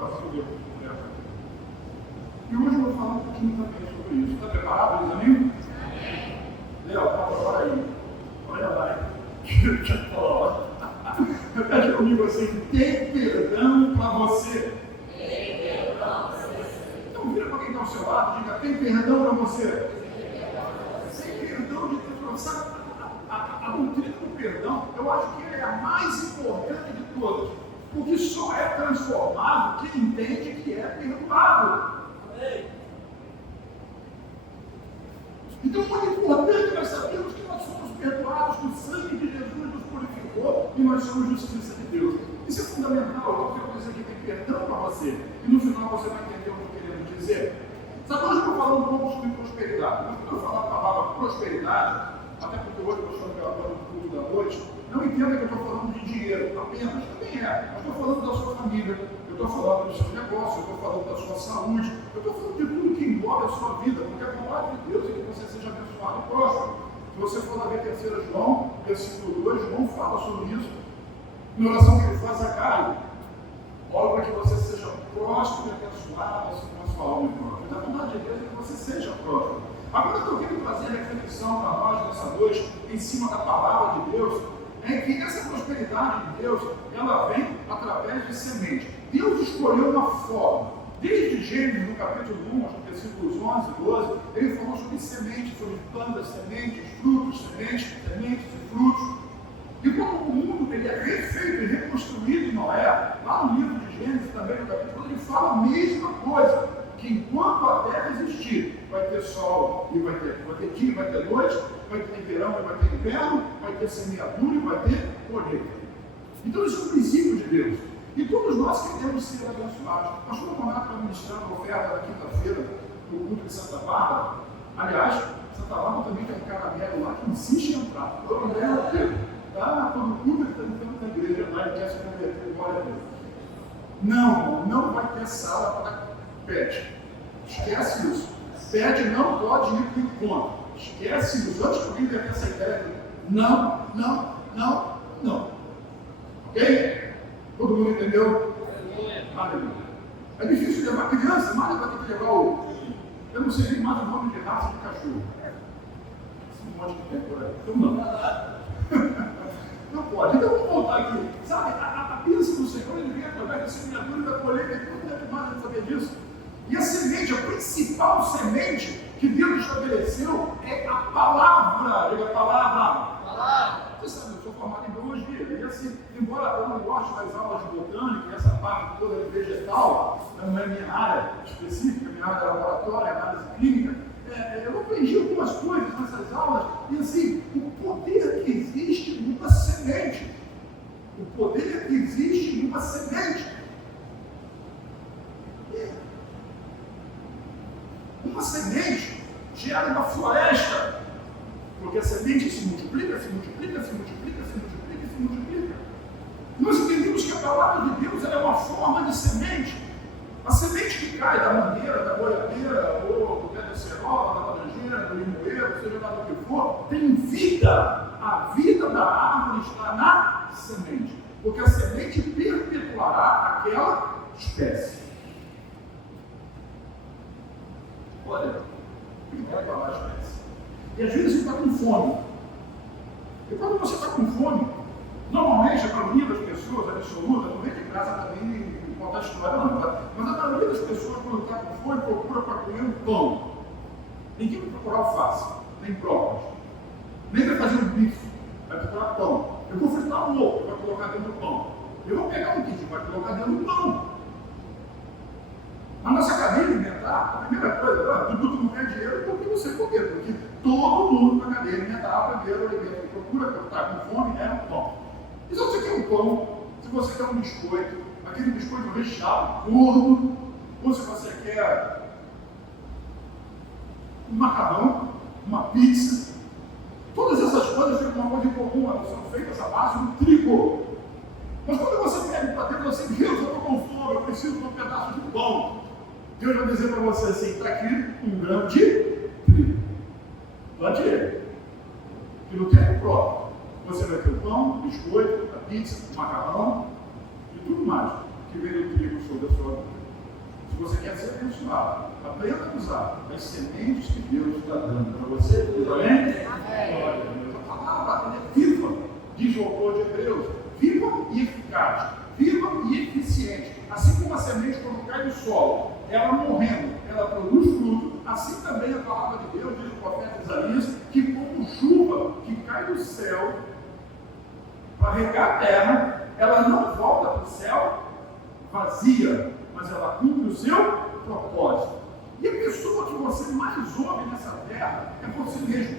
Vai saber. E hoje eu vou falar um pouquinho também sobre isso. Está preparado, meus amigos? Léo, agora aí. Olha lá, repete comigo assim: tem perdão para você. Então vira para quem está ao seu lado e diga: tem perdão para você. Tem perdão de Deus para você. A doutrina do perdão, eu acho que é a mais importante de todas, porque só é transformado quem entende que é perdoado. Então, muito importante nós sabemos que nós somos perdoados, que o sangue de Jesus nos purificou e nós somos justiça de Deus. Isso é fundamental. Eu vou dizer que tem perdão para você. E no final você vai entender o que eu querendo dizer. Sabe, hoje eu vou falar um pouco sobre prosperidade. Mas quando eu falar a palavra prosperidade, até porque hoje eu estou gravando o culto da noite, não entenda que eu estou falando de dinheiro apenas. Também é. Eu estou falando da sua família. Eu estou falando do seu negócio, eu estou falando da sua saúde, eu estou falando de tudo que envolve a sua vida, porque a palavra de Deus é que você seja abençoado e próspero. Se você for lá ver 3 João, versículo 2, João fala sobre isso, na oração que ele faz a Caio. Ora para que você seja próspero e abençoado na sua alma e próspero. Então a vontade de Deus é que você seja próspero. Agora eu estou querendo trazer a reflexão para nós nessa noite, em cima da palavra de Deus, é que essa prosperidade de Deus, ela vem através de semente. Deus escolheu uma forma. Desde Gênesis, no capítulo 1, versículos 11 e 12, ele falou sobre sementes, sobre plantas, sementes, frutos, sementes e frutos. E como o mundo ele é refeito e reconstruído em Noé, lá no livro de Gênesis também, no capítulo 1, ele fala a mesma coisa, que enquanto a terra existir, vai ter sol e vai ter dia, vai ter noite, vai ter verão e vai ter inverno, vai ter semeadura e vai ter colheita. Então isso é um princípio de Deus. E todos nós queremos ser abençoados. O pastor Conato está ministrando a oferta na quinta-feira no culto de Santa Bárbara. Aliás, Santa Bárbara também tem um caramelo lá que insiste em entrar. Todo mundo tá? Todo culto ele está entrando na igreja lá e quer se converter, glória a Deus. Não vai ter sala para pet. Esquece isso. Pet não pode ir para o encontro. Esquece isso. Antes que alguém tenha essa ideia, não. Ok? Todo mundo entendeu? Aleluia. É difícil levar criança, mas vai ter que levar o. Eu não sei nem mais o nome de raça de cachorro. Esse monte que tem por aí. Então não. Não pode. Então vamos voltar aqui. Sabe, a bênção do Senhor ele vem através da semeadura e da colheita. E todo mundo mais a saber disso. E a semente, a principal semente que Deus estabeleceu é a palavra. Diga a palavra. Você sabe, eu sou formado em biologia, e assim, embora eu não goste das aulas de botânica, essa parte toda de vegetal, não é minha área específica, minha área laboratória, análise clínica, eu aprendi algumas coisas nessas aulas, e assim, o poder que existe numa semente, uma semente gera uma floresta, porque a semente se multiplica. Nós entendemos que a palavra de Deus é uma forma de semente. A semente que cai da mangueira, da goiabeira, ou do pé da cerola, da laranjeira, do limoeiro, seja lá do que for, tem vida. A vida da árvore está na semente, porque a semente perpetuará aquela espécie. Olha, vai falar a espécie. E às vezes você está com fome. E quando você está com fome, normalmente a maioria das pessoas, absoluta, não vem de graça também contar história, não, tá? Mas a maioria das pessoas, quando está com fome, procura para comer um pão. Ninguém vai procurar alface, nem brócolis, nem vai fazer um bife, vai procurar pão. Eu vou fritar um ovo, vai colocar dentro do pão. Eu vou pegar um bife, vai colocar dentro do pão. A nossa cadeia alimentar, a primeira coisa, tudo não tem dinheiro porque você comer, porque todo mundo na cadeia alimentar, primeiro alimento que procura quando está com fome é um pão. E se você quer um pão, se você quer um biscoito, aquele biscoito recheado, gordo, ou se você quer um macarrão, uma pizza, todas essas coisas têm uma coisa em comum, elas são feitas à base do trigo. Mas quando você pega para dentro, você diz, Deus, eu estou com fome, eu preciso de um pedaço de pão. Deus vai dizer para você assim, está aqui um grão de trigo. Plante ele. E no tempo próprio, você vai ter o pão, o biscoito, a pizza, o macarrão e tudo mais. que veio do trigo sobre a sua vida. Se você quer ser abençoado, aprenda a usar as sementes que Deus está dando para você. Amém? Glória a Deus. A palavra é viva, diz o autor de Hebreus, viva e eficaz, viva e eficiente. Assim como a semente, quando cai no solo, ela morrendo, ela produz fruto, assim também a palavra de Deus, diz o profeta Isaías, que como chuva que cai do céu para regar a terra, ela não volta para o céu vazia, mas ela cumpre o seu propósito. E a pessoa que você mais ouve nessa terra é você mesmo.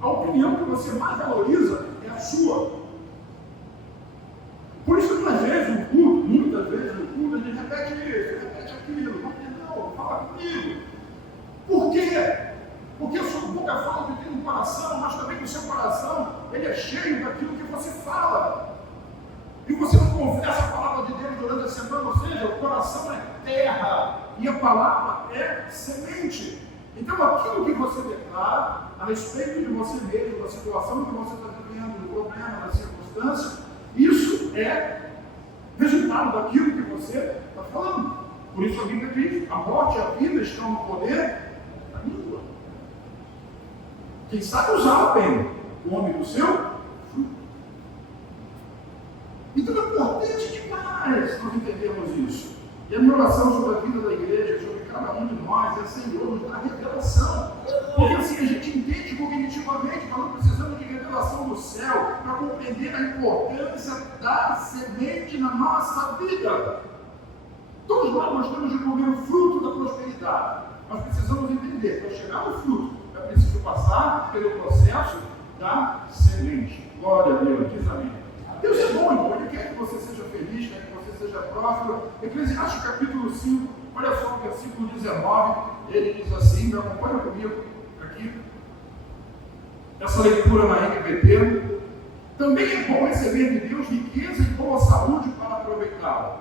A opinião que você mais valoriza é a sua. Por isso que às vezes no culto, muitas vezes no culto, a gente repete isso, repete aquilo. Não, fala comigo. Por quê? Porque a sua boca fala o que tem no coração, mas também que o seu coração ele é cheio daquilo que você fala. E você não confessa a palavra de Deus durante a semana, ou seja, o coração é terra e a palavra é semente. Então aquilo que você declara a respeito de você mesmo, da situação que você está vivendo, do problema, da circunstância, isso é resultado daquilo que você está falando. Por isso a Bíblia diz, a morte e a vida estão no poder da língua. Quem sabe usá-la bem, come do seu fruto. Então é importante demais nós entendermos isso. E a minha oração sobre a vida da igreja, sobre cada um de nós, é Senhor, nos dá revelação. Porque assim a gente entende cognitivamente, mas não precisamos de revelação do céu para compreender a importância da semente na nossa vida. Todos nós gostamos de comer o fruto da prosperidade. Nós precisamos entender, para chegar no fruto, é preciso passar pelo processo da semente. Glória a Deus, diz amém. Deus é bom, irmão, Ele quer que você seja feliz, quer que você seja próspero. Eclesiastes capítulo 5, olha só o versículo 19, ele diz assim, me acompanha comigo aqui, essa leitura na NVT. Também é bom receber de Deus riqueza e boa saúde para aproveitá-la.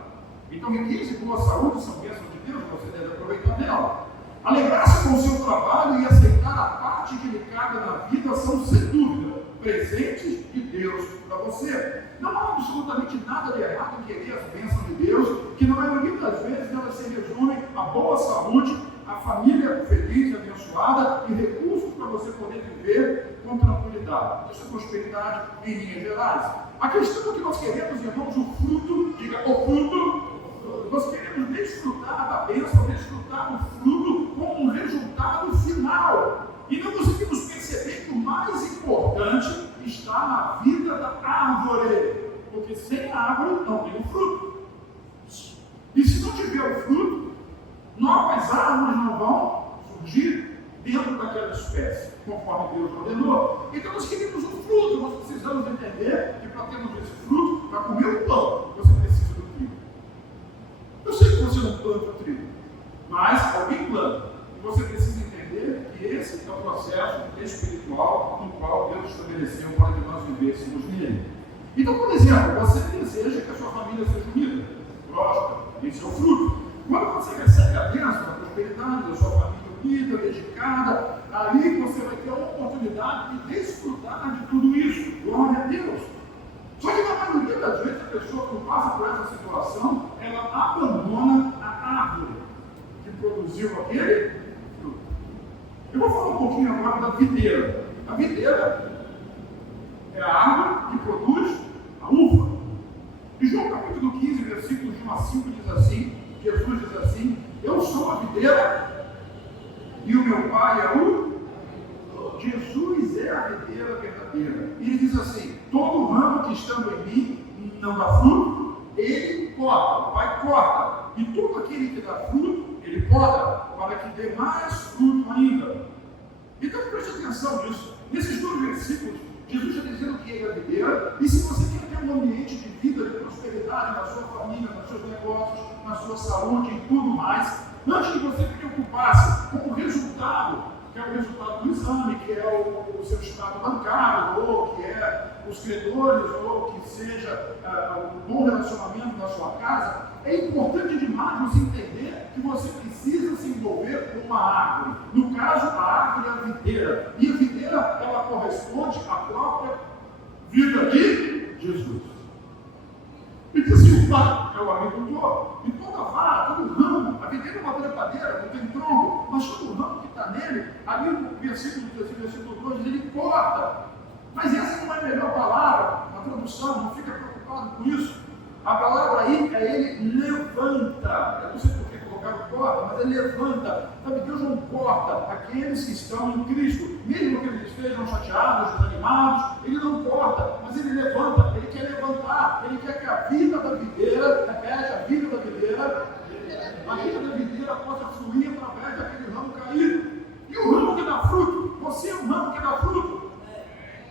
Então, riqueza e boa saúde são bênçãos de Deus, você deve aproveitar dela. Alegrar-se com o seu trabalho e aceitar a parte que lhe cabe na vida são, sem dúvida, presentes de Deus para você. Não há absolutamente nada de errado em querer as bênçãos de Deus, que na maioria das vezes elas se resumem a boa saúde, a família feliz, abençoada e recursos para você poder viver com tranquilidade. Isso é prosperidade em linhas gerais. A questão é que nós queremos, irmãos, o fruto, diga o fruto, nós queremos desfrutar da bênção, desfrutar do fruto como um resultado final. E não conseguimos perceber que o mais importante está na vida da árvore. Porque sem árvore não tem o fruto. E se não tiver o fruto, novas árvores não vão surgir dentro daquela espécie, conforme Deus ordenou. Então nós queremos o fruto, nós precisamos entender que para termos esse fruto, para comer o pão, você precisa do trigo. Eu sei que você não planta o trigo, mas alguém planta. E você precisa entender que esse é o processo espiritual no qual Deus estabeleceu para que nós vivêssemos nele. Então, por exemplo, você deseja que a sua família seja unida, próspera, esse é o fruto. Quando você recebe a bênção, a prosperidade da sua família unida, dedicada, aí você vai ter a oportunidade de desfrutar de tudo isso. Glória a Deus. Só que na maioria das vezes a pessoa que passa por essa situação, ela abandona a árvore que produziu aquele fruto. Eu vou falar um pouquinho agora da videira. A videira é a árvore que produz a uva. E João capítulo 15, versículos de 1 a 5 diz assim, Jesus diz assim, eu sou a videira e o meu pai é o... Jesus é a videira verdadeira. E ele diz assim, todo ramo que estando em mim não dá fruto, ele corta, o pai corta. E todo aquele que dá fruto, ele poda, para que dê mais fruto ainda. Então preste atenção nisso. Nesses dois versículos, Jesus está dizendo que ele é a videira, e se você quer ter um ambiente de vida, de prosperidade na sua família, nos seus negócios, na sua saúde e tudo mais, antes de você preocupar-se com o resultado, que é o resultado do exame, que é o seu estado bancário, ou que é os credores, ou que seja o bom relacionamento na sua casa, é importante demais você entender que você precisa se envolver com uma árvore. No caso, a árvore é a videira. E a videira, ela corresponde à própria vida de Jesus. E diz assim, o pai é o agricultor. E toda vara, todo ramo, a videira é uma trepadeira, não tem tronco, mas todo ramo que está nele, ali no versículo 2, ele corta. Mas essa não é a melhor palavra, a tradução, não fica preocupado com isso. A palavra aí é ele levanta. Eu não sei por que colocaram corta, mas ele levanta. Sabe, Deus não corta aqueles que estão em Cristo. Mesmo que eles estejam chateados, desanimados, ele não corta, mas ele levanta. Ele quer levantar, ele quer que a vida da videira, repete, a vida da videira possa fluir através daquele ramo caído. E o ramo que dá fruto, você é um ramo que dá fruto.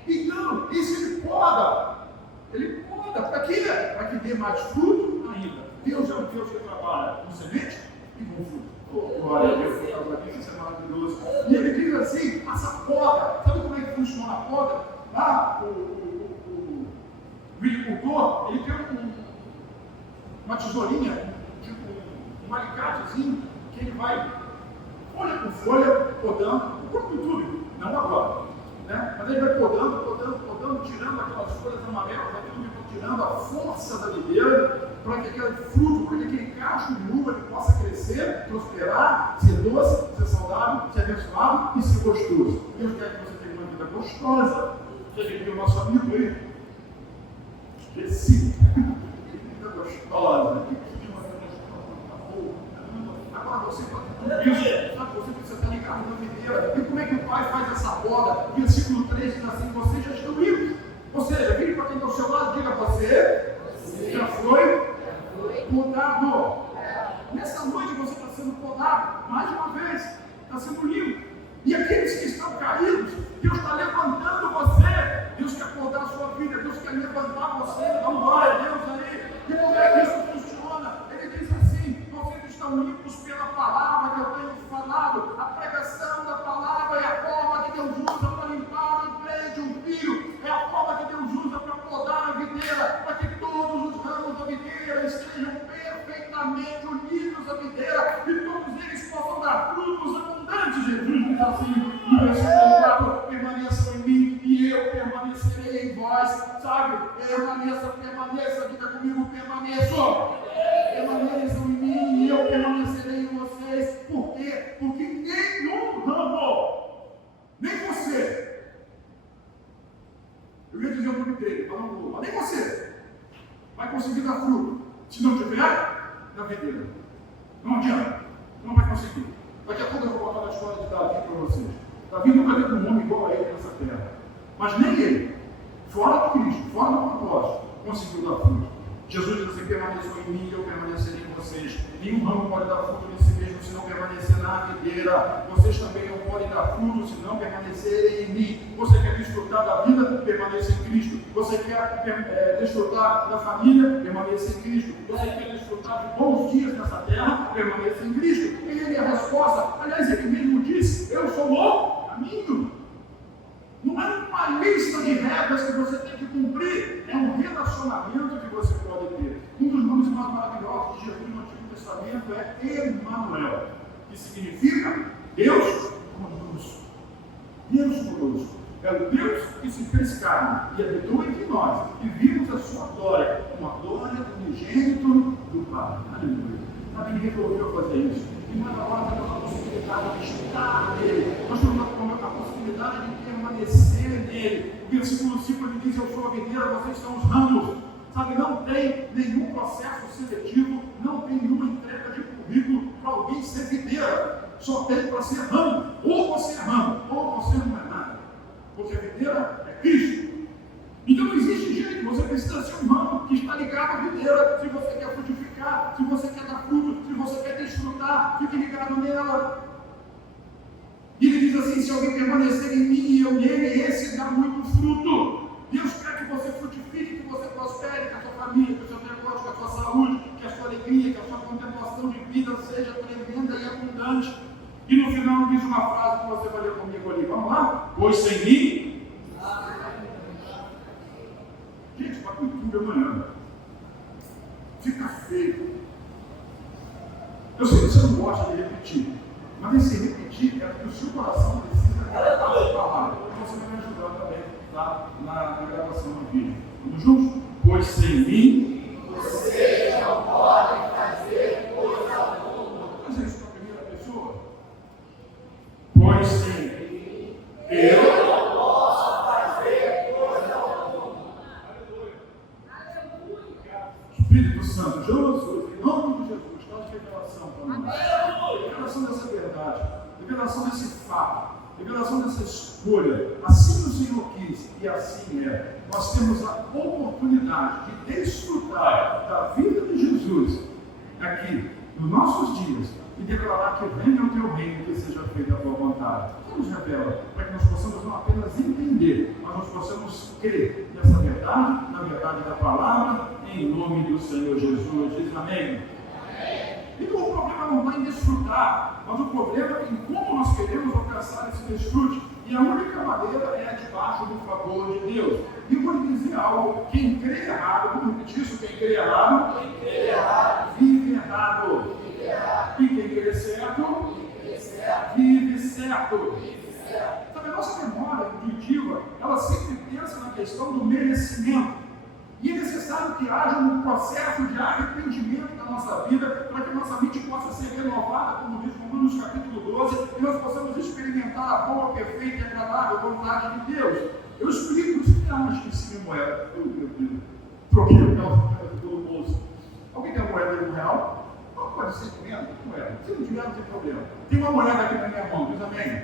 Então, isso ele poda. Ele poda, para quê? Para que dê mais fruto ainda. Deus é um Deus que trabalha com semente e com fruto. Glória a Deus, isso é maravilhoso. E ele diz assim, essa poda, sabe como é que funciona a poda? Lá, o agricultor, ele tem uma tesourinha, tipo um alicatezinho, que ele vai, folha por folha, podando, por tudo, não agora. Né? Mas ele vai podando, tirando aquelas folhas amarelas, tirando a força da videira, para que aquele fruto, para que aquele cacho de uva ele possa crescer, prosperar, ser doce, ser saudável, ser abençoado e ser gostoso. Deus quer que você tenha uma vida gostosa. Você viu o nosso amigo aí? Esqueci. Vida gostosa. Agora você pode tudo isso, sabe? Você precisa estar ligado na videira. E como é que o Pai faz essa poda? Versículo 3 diz assim: vocês já estão livres. Ou seja, vire para quem está ao seu lado e diga: você já foi podado. Nessa noite você está sendo podado, mais uma vez, está sendo limpo. E aqueles que estão caídos, Deus está levantando você. Deus quer podar a sua vida, Deus quer levantar você. Dá glória a Deus aí. E como é que isso funciona? Ele diz assim: vocês estão limpos pela palavra que eu tenho falado. A pregação da palavra é a forma que Deus usa para limpar o emprego de um filho. É a forma que Deus usa para podar a videira, para que todos os ramos da videira estejam perfeitamente unidos à videira e todos eles possam dar frutos abundantes. Jesus diz assim, no versículo 4: permaneçam em mim e eu permanecerei em vós. Sabe? Permaneça, diga comigo: permaneçam em mim e eu permanecerei em vocês. Por quê? Porque nenhum ramo, nem você, eu ia dizer o nome dele, mas nem você vai conseguir dar fruto se não tiver na videira. Não adianta, não vai conseguir. Daqui a pouco eu vou contar a história de Davi para vocês. Davi nunca teve um homem igual a ele nessa terra, mas nem ele, fora do Cristo, fora do propósito, conseguiu dar fruto. Jesus diz assim: permaneçam em mim e eu permanecerei em vocês. Nenhum ramo pode dar fruto em si mesmo se não permanecer na videira. Vocês também não podem dar fruto se não permanecerem em mim. Você quer desfrutar da vida? Permaneça em Cristo. Você quer desfrutar da família? Permaneça em Cristo. Você quer desfrutar de bons dias nessa terra? Permaneça em Cristo. Ele é a resposta. Aliás, ele mesmo disse: eu sou o caminho. Não é uma lista de regras que você tem que cumprir, é um relacionamento que você pode ter. Um dos nomes mais maravilhosos de Jesus no Antigo Testamento é Emanuel, que significa Deus conosco. Deus conosco. É o Deus que se fez carne e habitou entre nós, e vimos a sua glória, uma glória do unigênito do Pai. Aleluia. Sabe, ninguém resolveu fazer isso. E nós agora temos a possibilidade de estar nele. Nós temos a possibilidade de permanecer nele. O versículo 5 ele diz: eu sou a videira, vocês são os ramos. Sabe, não tem nenhum processo seletivo, não tem nenhuma entrega de currículo para alguém ser videira. Só tem para ser ramo. Ou você é ramo, ou você não é nada. Porque a videira é Cristo. Então não existe jeito, você precisa ser um ramo que está ligado à videira. Se você quer frutificar, se você quer dar fruto, se você quer desfrutar, fique ligado nela. E ele diz assim: se alguém permanecer em mim e eu nele, esse dá muito fruto. Deus quer que você frutifique, que você prospere, que a sua família, que o seu negócio, que a sua saúde, que a sua alegria, que a sua contemplação de vida seja tremenda e abundante. E no final diz uma frase que você vai ler comigo ali. Vamos lá? Pois sem mim. Gente, para cultura amanhã. Fica feio. Eu sei que você não gosta de repetir, mas esse repetir é porque o seu coração precisa gravar a palavra. Então você vai me ajudar também lá na gravação do vídeo. Vamos juntos? Pois sem mim, vocês não podem. revelação para nós. Revelação dessa verdade, revelação desse fato, revelação dessa escolha. Assim o Senhor quis e assim é. Nós temos a oportunidade de desfrutar da vida de Jesus aqui, nos nossos dias, e declarar que venha o teu reino, que seja feita a tua vontade. O que nos revela? Para que nós possamos não apenas entender, mas nós possamos crer nessa verdade, na verdade da palavra, em nome do Senhor Jesus. Diz amém? Então o problema não está em desfrutar, mas o problema é em como nós queremos alcançar esse desfrute. E a única maneira é debaixo do favor de Deus. E eu vou lhe dizer algo: quem crê errado, vamos repetir isso, quem crê errado, vive errado. E quem crê certo, vive certo. Sabe, a nossa memória intuitiva, ela sempre pensa na questão do merecimento. E é necessário que haja um processo de arrependimento na nossa vida, para que a nossa mente possa ser renovada, como diz Romanos capítulo 12, e nós possamos experimentar a boa, perfeita e agradável vontade de Deus. Eu explico isso que acho que ensina moeda. Troquei o carro do bolso. Alguém tem uma moeda de R$1? Não pode ser moeda, moeda. Se não tiver, não tem problema. Tem uma moeda aqui na minha mão, diz amém?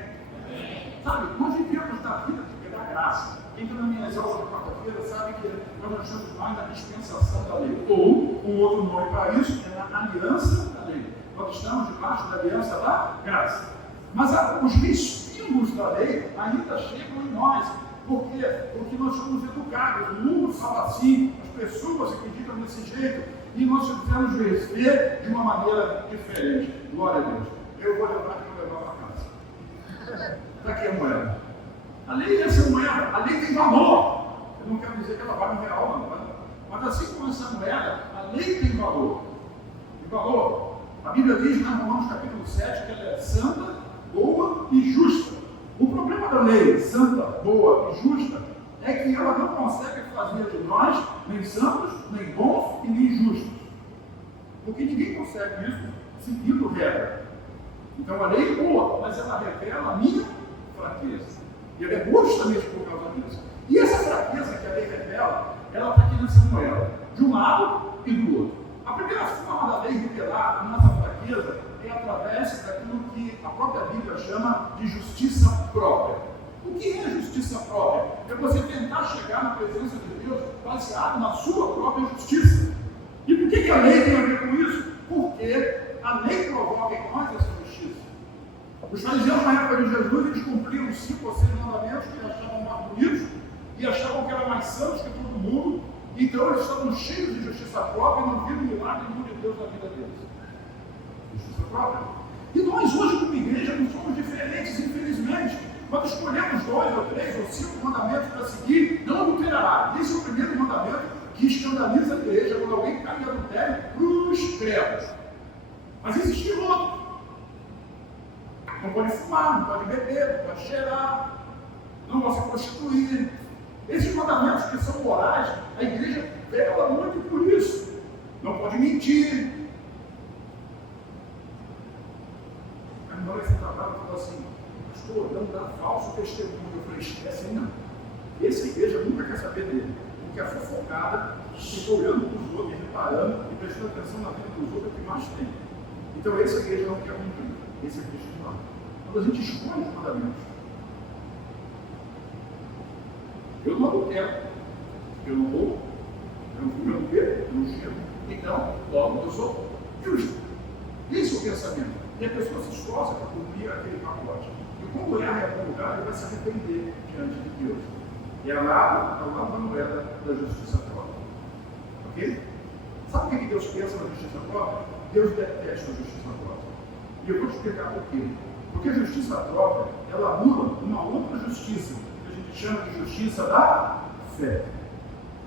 Sabe, nós vivemos da vida de pegar graça. Quem está na minha aulas de quarta-feira sabe que nós achamos mais na dispensação da lei. Ou, um outro nome para isso é na aliança da lei. Nós estamos debaixo da aliança da graça. Mas os respingos da lei ainda chegam em nós. Por quê? Porque nós somos educados. O mundo fala assim, as pessoas acreditam desse jeito, e nós precisamos ver de uma maneira diferente. Glória a Deus. Eu vou levar aqui e levar para casa. Está aqui a moeda. A lei é essa moeda, a lei tem valor. Eu não quero dizer que ela vale R$1, não. Mas assim como essa moeda, a lei tem valor. E valor, a Bíblia diz lá em Romanos capítulo 7 que ela é santa, boa e justa. O problema da lei santa, boa e justa é que ela não consegue fazer de nós nem santos, nem bons e nem justos. Porque ninguém consegue isso seguindo regra. Então a lei é boa, mas ela revela a minha fraqueza. E ela é boa justamente por causa disso. E essa fraqueza que a lei revela, ela está aqui nessa moeda, de um lado e do outro. A primeira forma da lei revelar a nossa fraqueza é através daquilo que a própria Bíblia chama de justiça própria. O que é justiça própria? É você tentar chegar na presença de Deus baseado na sua própria justiça. E por que a lei tem a ver com isso? Porque a lei provoca em nós essa justiça. Os fariseus na época de Jesus, eles cumpriam os 5 ou 6 mandamentos que eles achavam mais bonitos e achavam que eram mais santos que todo mundo. Então eles estavam cheios de justiça própria e não viram milagre nenhum de Deus na vida deles. Justiça própria. E nós hoje, como igreja, não somos diferentes, infelizmente. Nós escolhemos 2 ou 3 ou 5 mandamentos para seguir, não adulterará. Esse é o primeiro mandamento que escandaliza a igreja quando alguém cai em adultério cruz credos. Mas existia outro. Não pode fumar, não pode beber, não pode cheirar, não pode se prostituir. Esses mandamentos que são morais, a igreja vela muito por isso. Não pode mentir. A minha mulher foi trabalhar e falou assim: pastor, não dá falso testemunho. Eu falei: esquece aí não. Essa igreja nunca quer saber dele. Porque a fofocada fica olhando para os outros, reparando e prestando atenção na vida dos outros, é o que mais tem. Então essa igreja não quer cumprir. Esse é cristiano. Quando a gente escolhe os mandamentos, eu não adultero, eu não vou, eu não fumo, eu não bebo, eu não cheiro. Então, logo eu sou justo. Esse é o pensamento. E a pessoa se esforça para cumprir aquele pacote. E quando erra em algum lugar, ele vai se arrepender diante de Deus. E é lá, ao lado da moeda da justiça própria. Ok? Sabe o que Deus pensa na justiça própria? Deus detesta a justiça própria. E eu vou te explicar por quê. Porque a justiça própria, ela anula uma outra justiça, que a gente chama de justiça da fé.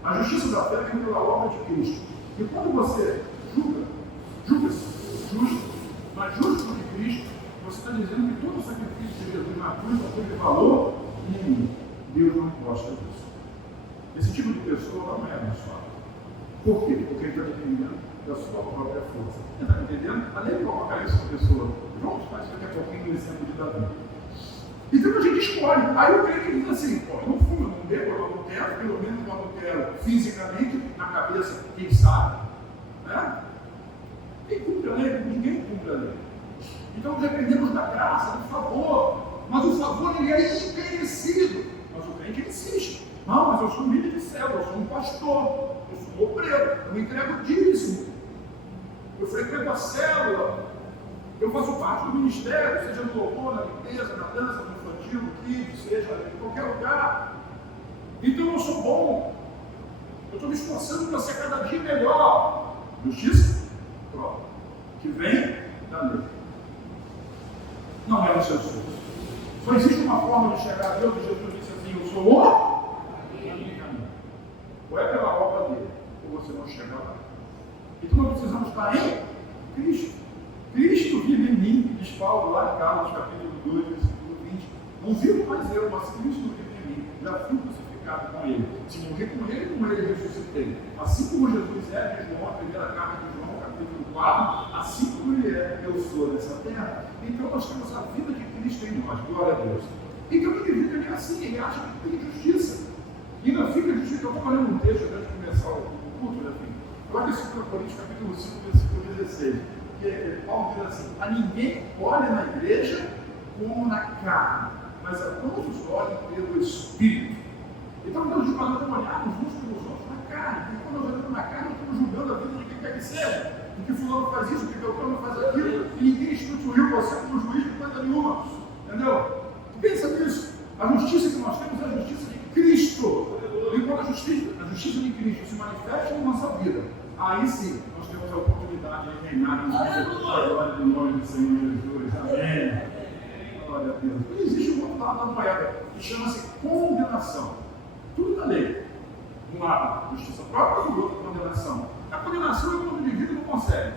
A justiça da fé vem pela obra de Cristo. E quando você julga-se justo, mas justo de Cristo, você está dizendo que todo o sacrifício de Jesus na cruz não teve valor nenhum. Deus não gosta disso. Esse tipo de pessoa não é abençoado. Por quê? Porque ele está dependendo da sua própria força. Você está entendendo? Além de colocar isso na pessoa, vamos fazer daqui a pouquinho o exemplo de Davi. Então a gente escolhe. Aí o crente diz assim: pô, eu não fumo, eu não bebo, eu não adultero, pelo menos não adultero fisicamente, na cabeça, quem sabe? Né? Quem cumpre a lei? Ninguém cumpre a lei. Então dependemos da graça, do favor. Mas o favor ele é imerecido. Mas o crente insiste. Não, mas eu sou um líder de célula, eu sou um pastor, eu sou um obreiro, eu entrego dízimo, eu frequento a célula, eu faço parte do ministério, seja no louvor, na limpeza, na dança, no infantil, no kids, seja em qualquer lugar. Então eu sou bom, eu estou me esforçando para ser cada dia melhor. Justiça própria, que vem da lei. Não é o seu esforço. Só existe uma forma de chegar a Deus, que Jesus disse assim: eu sou o caminho. Ou é pela obra dele, ou você não chega lá. Então nós precisamos estar em Cristo. Cristo vive em mim, diz Paulo lá em Gálatas, capítulo 2, versículo 20. Não vivo mais eu, mas Cristo vive em mim. Já fui crucificado com ele. Se morrer com ele ressuscitei. Assim como Jesus é, diz João, a primeira carta de João, capítulo 4, assim como ele é, eu sou nessa terra. Então nós temos a vida de Cristo em nós, glória a Deus. Então o indivíduo ele é assim, ele acha que tem justiça. E ainda fica justiça. Eu estou lendo um texto antes de começar o culto, né, filho? Olha esse 2 Coríntios, capítulo 5, versículo 16. Que Paulo diz assim: a ninguém olha na igreja como na carne, mas a todos olhem pelo Espírito. Então nós vamos olhar uns pelos outros na carne. Porque quando nós olhamos na carne, nós estamos julgando a vida de quem quer que seja. Porque fulano faz isso, porque Beltrano faz aquilo, e ninguém instituiu você como juiz de coisa nenhuma. Entendeu? Pensa nisso. A justiça que nós temos é a justiça de Cristo. E quando a justiça de Cristo se manifesta em nossa vida, aí sim nós temos a oportunidade de reinar em glória do nome do Senhor Jesus. Amém. Glória a Deus. E existe um outro lado da moeda que chama-se condenação. Tudo da lei. Um lado, justiça própria, e o outro, condenação. A condenação é quando o indivíduo não consegue.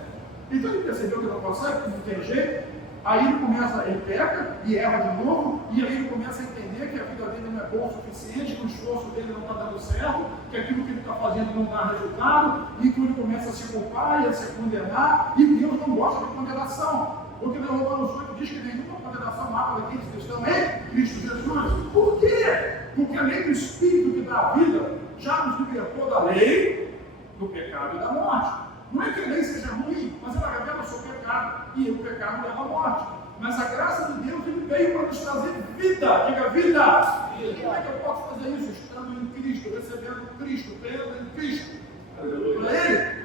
Então ele percebeu que não consegue, que não tem jeito. Aí ele peca e erra de novo, e aí ele começa a entender que a vida dele não é boa o suficiente, que o esforço dele não está dando certo, que aquilo que ele está fazendo não dá resultado, e que ele começa a se culpar e a se condenar, e Deus não gosta de condenação. Porque na Romanos 8 diz que nenhuma condenação há para aqueles que estão em Cristo Jesus. Por quê? Porque a lei do Espírito que dá a vida já nos libertou da lei, do pecado e da morte. Não é que a lei seja ruim, mas ela revela o seu pecado, e o pecado leva à morte. Mas a graça de Deus ele veio para nos trazer vida. Diga vida! E como é que eu posso fazer isso? Estando em Cristo, recebendo Cristo, crendo em Cristo. Para Ele,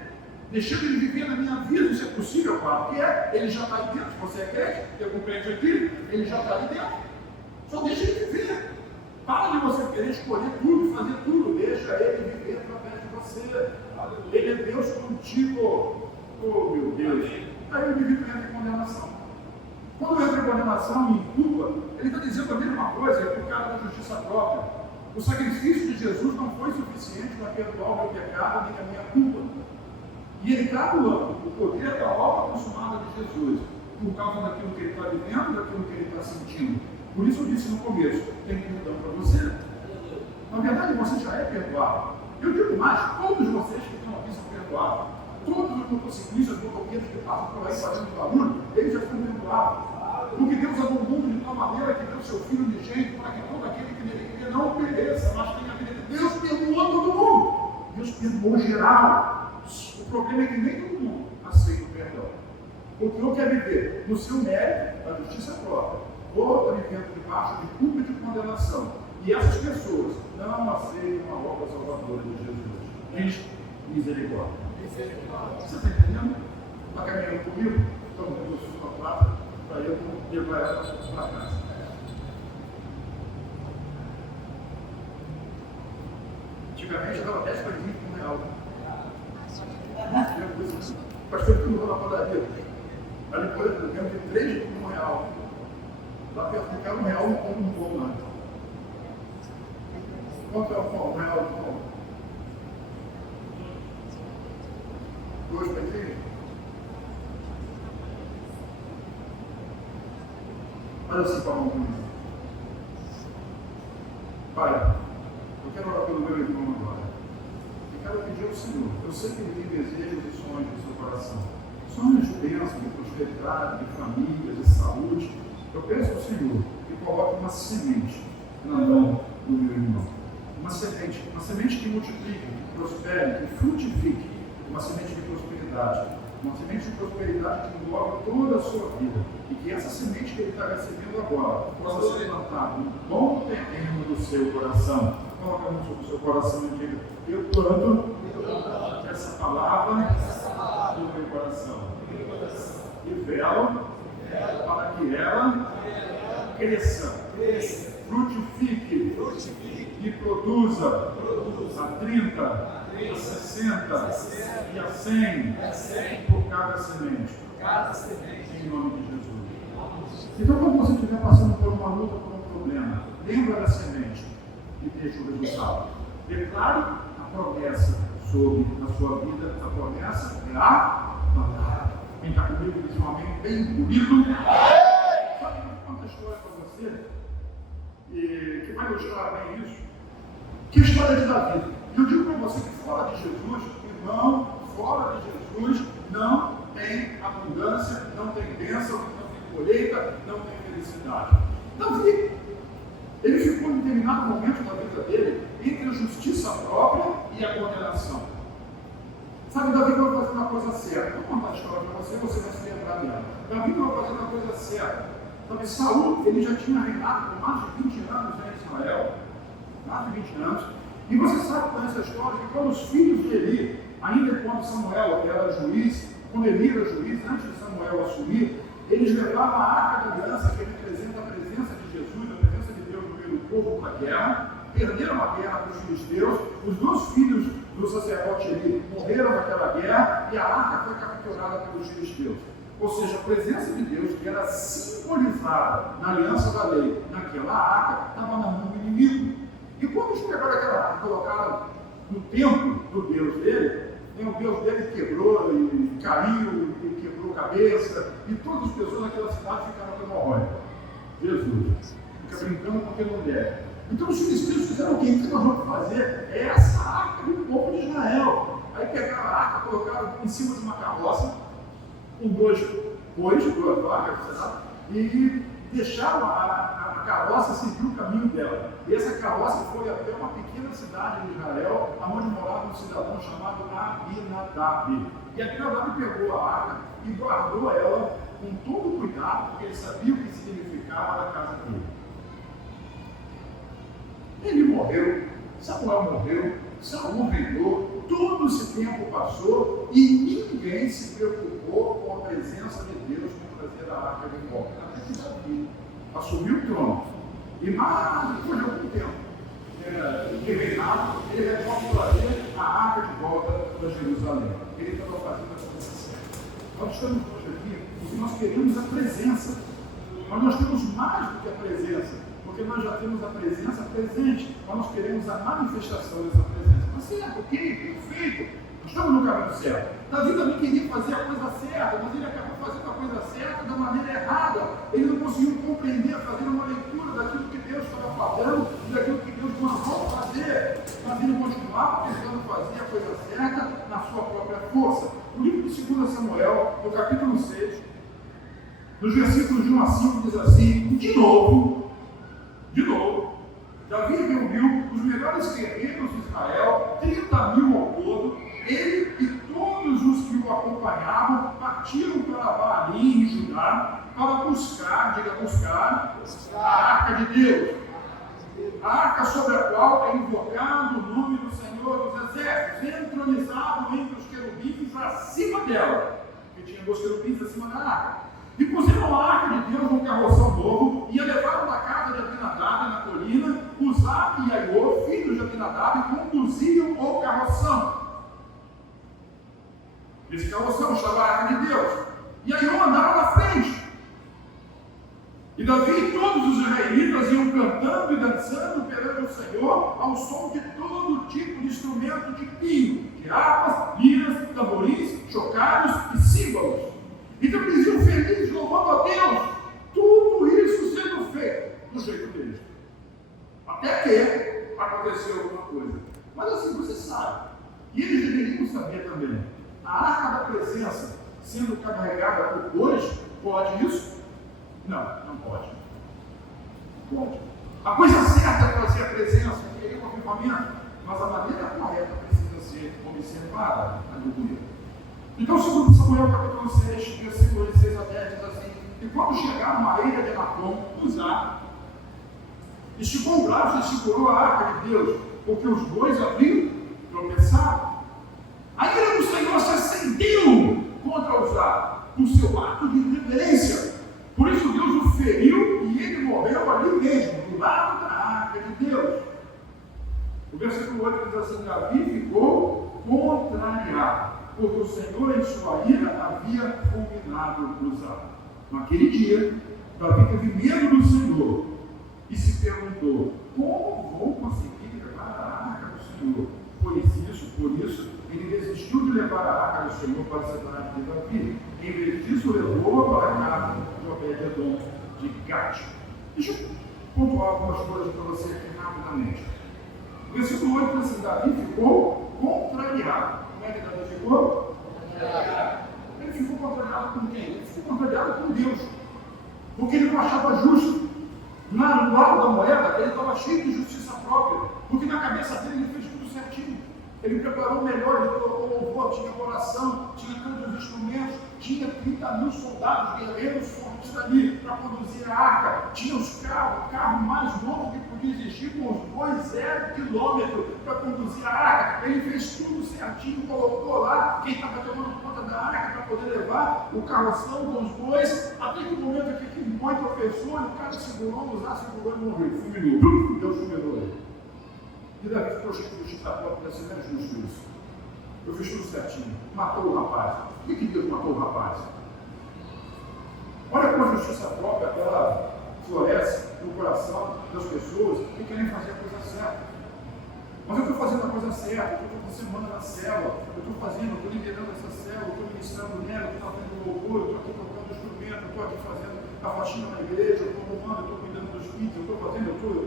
deixando Ele viver na minha vida. Isso é possível, claro que é. Ele já está aí dentro. Você é crente, tem algum crente aqui? Ele já está aí dentro. Só deixa Ele viver. Para de você querer escolher tudo, fazer tudo. Deixa Ele viver através de você. Ele é Deus contigo. Oh, meu Deus. Aí o indivíduo entra em condenação. Quando entra em condenação e em culpa, ele está dizendo a mesma coisa que o cara da justiça própria. O sacrifício de Jesus não foi suficiente para perdoar o meu pecado nem a minha culpa. E ele está anulando o poder da obra consumada de Jesus, por causa daquilo que ele está vivendo, daquilo que ele está sentindo. Por isso eu disse no começo, tem perdão para você. Na verdade, você já é perdoado. Eu digo mais, todos vocês que estão aqui são perdoados. Todos os motociclistas, motoqueiros que passam por aí fazendo barulho, eles já foram perdoados. Porque Deus amou o mundo de tal maneira que deu seu Filho unigênito para que todo aquele que nele crê não pereça, mas tenha a vida de Deus. Perdoou todo mundo. Deus perdoou geral. O problema é que nem todo mundo aceita o perdão. Porque ou quer viver no seu mérito, a justiça própria, ou está vivendo debaixo de culpa e de condenação. E essas pessoas não aceitam a obra salvadora de Jesus. Cristo, misericórdia. Você está entendendo? Está caminhando comigo? Então, eu sou uma placa para eu levar ela para casa. Antigamente eu dava 10 coisinhas por real. Pastor, que não na padaria. Aí depois eu lembro de 3 por R$1. Lá perto de cá, R$1 não compra um pão lá. Quanto é o pão? R$1 de pão? 2 pãezinhos? Olha assim para a mão comigo. Pai, eu quero orar pelo meu irmão agora. Eu quero pedir ao Senhor. Eu sei que ele tem desejos e sonhos no seu coração. Sonhos de bênção, de prosperidade, de família, de saúde. Eu peço ao Senhor que coloque uma semente na mão do meu irmão. Uma semente que multiplique, que prospere, que frutifique. Uma semente de prosperidade. Uma semente de prosperidade que envolve toda a sua vida. E que essa semente que ele está recebendo agora possa ser plantada no bom terreno do seu coração. Coloca a mão sobre o seu coração e diga: eu planto essa palavra no meu coração. E velo para que ela cresça, frutifique e produza a 30, a 60 e a 100 por cada semente. Em nome de Jesus. Então, quando você estiver passando por uma luta, por um problema, lembra da semente e deixa o resultado. Declare a promessa sobre a sua vida. A promessa é a palavra. Quem está comigo diz um amém bem bonito. Sabe, eu vou contar a história para você que vai ilustrar bem isso. Que história de Davi. Eu digo para você que fora de Jesus, irmão, fora de Jesus não tem abundância, não tem bênção, não tem colheita, não tem felicidade. Davi, ele ficou em determinado momento da vida dele entre a justiça própria e a condenação. Sabe, Davi vai fazer uma coisa certa. Vou contar a história para você, você vai se lembrar dela. Davi vai fazer uma coisa certa. Sabe, Saul, ele já tinha reinado por mais de 20 anos em Israel. Mais de 20 anos. E você sabe com essa história que quando os filhos de Eli, ainda quando Samuel era juiz, quando Eli era juiz, antes de Samuel assumir, eles levavam a arca da aliança, que representa a presença de Jesus, a presença de Deus no meio do povo para a guerra, perderam a guerra para os filisteus, os 2 filhos do sacerdote Eli morreram naquela guerra e a arca foi capturada pelos filisteus. Ou seja, a presença de Deus, que era simbolizada na aliança da lei, naquela arca, estava na mão do inimigo. E quando eles pegaram aquela arca e colocaram no templo do Deus dele, o Deus dele quebrou e caiu e quebrou cabeça, e todas as pessoas naquela cidade ficaram com hemorroida. Jesus fica brincando com quem não deve. Então os filisteus fizeram o quê? O que nós vamos fazer? É essa arca do povo de Israel. Aí pegaram a arca, colocaram em cima de uma carroça, com 2 bois, 2 vacas, e deixaram a carroça seguir o caminho dela. E essa carroça foi até uma pequena cidade de Israel, onde morava um cidadão chamado Abinadab. E Abinadab pegou a arca e guardou ela com todo cuidado, porque ele sabia o que significava na casa dele. Ele morreu, Samuel morreu, Saul reinou, todo esse tempo passou e ninguém se preocupou com a presença de Deus para trazer a arca de volta. Até que Davi assumiu o trono. E mais depois de algum tempo de reinado, ele resolve trazer a arca de volta para Jerusalém. Ele estava fazendo a coisa certa. Nós estamos hoje aqui porque nós queremos a presença. Mas nós temos mais do que a presença. Porque nós já temos a presença presente, mas nós queremos a manifestação dessa presença. Mas certo, ok, perfeito, nós estamos no caminho certo. Davi também queria fazer a coisa certa, mas ele acabou fazendo a coisa certa da maneira errada. Ele não conseguiu compreender, fazer uma leitura daquilo que Deus estava falando e daquilo que Deus mandou fazer. Mas ele continuava tentando fazer a coisa certa na sua própria força. O livro de 2 Samuel, no capítulo 6, nos versículos de 1 a 5, diz assim, de novo, Davi reuniu os melhores guerreiros de Israel, 30 mil ao todo. Ele e todos os que o acompanhavam partiram para Baalim, em Judá, para buscar a arca de Deus. A arca sobre a qual é invocado o nome do Senhor dos Exércitos, entronizado entre os querubins acima dela. Porque tinha 2 querubins acima da arca. E puseram a arca de Deus num carroção novo e a levaram da casa de Abinadab na colina. Uzá e Aiô, filhos de Abinadab, conduziam o carroção. Esse carroção estava a arca de Deus. E Aiô andava na frente. E Davi e todos os israelitas iam cantando e dançando perante o Senhor ao som de todo tipo de instrumento de pinho, de harpas, liras, tamborins, chocalhos e símbolos. Então eles iam felizes, louvando a Deus, tudo isso sendo feito do jeito deles. Até que aconteceu alguma coisa. Mas assim, você sabe, e eles deveriam saber também, a arca da presença sendo carregada por 2, pode isso? Não, não pode. Pode. A coisa certa é trazer a presença, querer um avivamento, mas a maneira correta precisa ser observada. Aleluia. Então, segundo Samuel capítulo 6, versículos 6 a 10, diz assim: e quando chegaram à ilha de Anatom, Uzá, esticou o braço e segurou a arca de Deus, porque os bois haviam tropeçado. A ira do Senhor se acendeu contra Uzá, com seu ato de irreverência. Por isso Deus o feriu e ele morreu ali mesmo, do lado da arca de Deus. O versículo 8 diz assim: Davi ficou contrariado, porque o Senhor em sua ira havia fulminado Uzá. Naquele dia, Davi teve medo do Senhor e se perguntou: como vou conseguir levar a arca do Senhor? Por isso, ele desistiu de levar a arca do Senhor para a cidade de Davi. Em vez disso, levou-a para a casa de Obed-Edom de Gate. Deixa eu pontuar algumas coisas para você aqui rapidamente. O versículo 8 diz assim: Davi ficou contrariado. Como é que Davi ficou? Ele ficou contrariado com quem? Ele ficou contrariado com Deus. Porque ele não achava justo. No lado da moeda, ele estava cheio de justiça própria. Porque na cabeça dele ele fez tudo certinho. Ele preparou o melhor, ele colocou louvor, tinha oração, tinha todos os instrumentos, tinha 30 mil soldados, guerreiros fortes ali para conduzir a arca, tinha os carros, o carro mais novo que podia existir, com os bois 0 quilômetro para conduzir a arca. Ele fez tudo certinho, colocou lá quem estava tomando conta da arca para poder levar o carroção com os bois, até que o momento aqui que o boi tropeçou, e o cara segurou, Uzá segurou e morreu, fulminou. Deus fulminou ele. E Davi ficou cheio de justiça própria, assim, não é justo isso. Eu fiz tudo certinho. Matou o rapaz. Por que Deus matou o rapaz? Olha como a justiça própria, ela floresce no coração das pessoas que querem fazer a coisa certa. Mas eu estou fazendo a coisa certa, eu estou com semana na célula, eu estou liderando essa célula, eu estou ministrando nela, eu estou fazendo louvor, eu estou aqui tocando instrumento, eu estou aqui fazendo a faxina na igreja, eu estou arrumando, eu estou cuidando dos filhos, eu estou fazendo, eu estou.